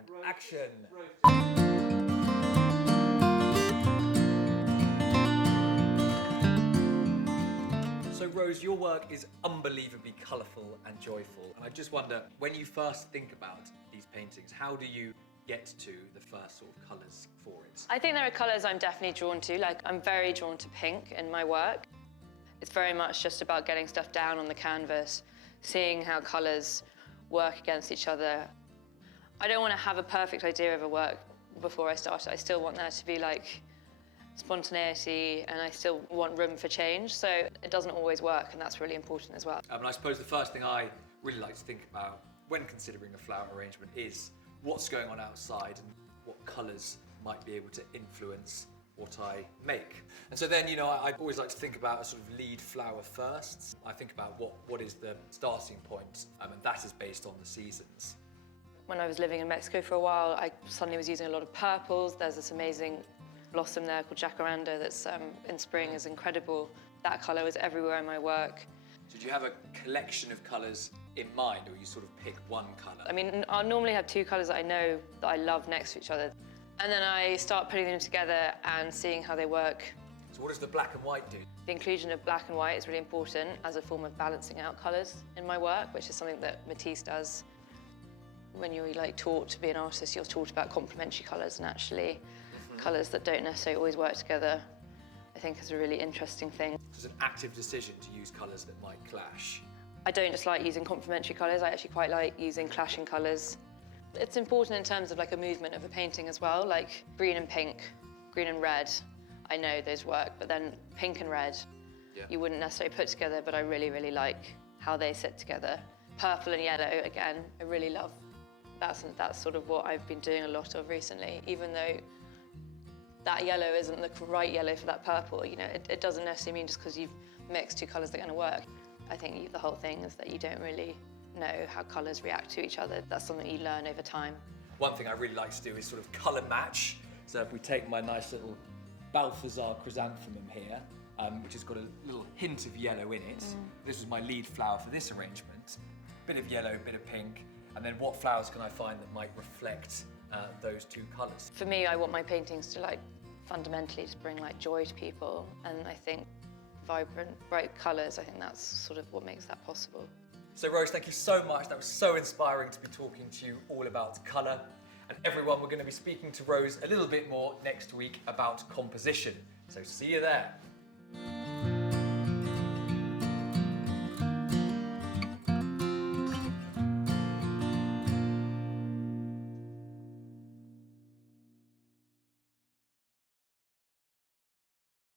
and action. So Rose, your work is unbelievably colourful and joyful, and I just wonder, when you first think about these paintings, how do you get to the first sort of colours for it? I think there are colours I'm definitely drawn to. Like, I'm very drawn to pink in my work. It's very much just about getting stuff down on the canvas, seeing how colours work against each other. I don't want to have a perfect idea of a work before I start it. I still want there to be like spontaneity, and I still want room for change. So it doesn't always work, and that's really important as well. And I suppose the first thing I really like to think about when considering a flower arrangement is what's going on outside and what colours might be able to influence what I make. And so then, I always like to think about a sort of lead flower first. I think about what is the starting point, and that is based on the seasons. When I was living in Mexico for a while, I suddenly was using a lot of purples. There's this amazing blossom there called jacaranda that's in spring is incredible. That colour was everywhere in my work. So do you have a collection of colours in mind, or you sort of pick one colour? I mean, I'll normally have two colours that I know that I love next to each other. And then I start putting them together and seeing how they work. So what does the black and white do? The inclusion of black and white is really important as a form of balancing out colours in my work, which is something that Matisse does. When you're taught to be an artist, you're taught about complementary colours, and actually colours that don't necessarily always work together, I think is a really interesting thing. It's an active decision to use colours that might clash. I don't just like using complementary colours, I actually quite like using clashing colours. It's important in terms of a movement of a painting as well, like green and pink, green and red. I know those work, but then pink and red, you wouldn't necessarily put together, but I really, really like how they sit together. Purple and yellow, again, I really love. That's sort of what I've been doing a lot of recently, even though that yellow isn't the right yellow for that purple. It doesn't necessarily mean just because you've mixed two colours they're going to work. I think the whole thing is that you don't really know how colours react to each other. That's something you learn over time. One thing I really like to do is sort of colour match. So if we take my nice little Balthazar chrysanthemum here, which has got a little hint of yellow in it. This is my lead flower for this arrangement. Bit of yellow, bit of pink. And then what flowers can I find that might reflect those two colours? For me, I want my paintings to fundamentally just bring joy to people, and I think vibrant, bright colours, I think that's sort of what makes that possible. So Rose, thank you so much. That was so inspiring to be talking to you all about colour. And everyone, we're going to be speaking to Rose a little bit more next week about composition. So see you there.